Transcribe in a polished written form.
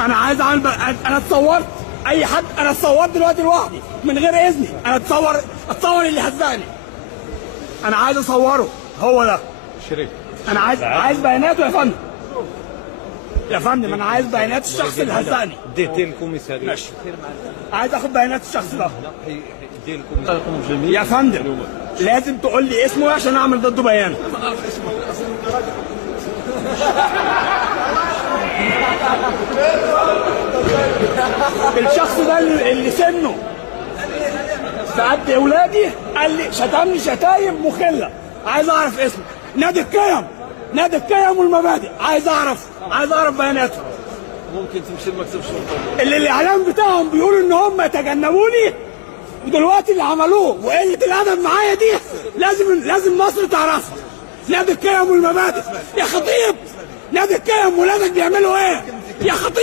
انا عايز اعمل انا اتصورت اي حد، انا اتصورت دلوقتي لوحدي من غير اذني، انا اتصور اللي هزقني، انا عايز اصوره هو ده شريف. انا عايز بياناته يا فندم. يا فندم انا عايز بيانات الشخص اللي هزقني. اديتي الكوميساريه. ماشي. عايز اخد بيانات الشخص ده. ادي الكوميساريه. يا فندم لازم تقول لي اسمه عشان اعمل ضده بيان. الشخص ده اللي سنه ساعدت اولادي، قال لي شتمني شتايم مخله، عايز اعرف اسمه. نادي القيم والمبادئ، عايز اعرف بياناته. ممكن تمشي لمكتب الشرطه. اللي الاعلام بتاعهم بيقولوا ان هم يتجنبوني، ودلوقتي اللي عملوه وقله الادب معايا دي لازم مصر تعرفها. نادي القيم والمبادئ يا خطيب، نادي القيم ولادك بيعملوا ايه يا خطيب؟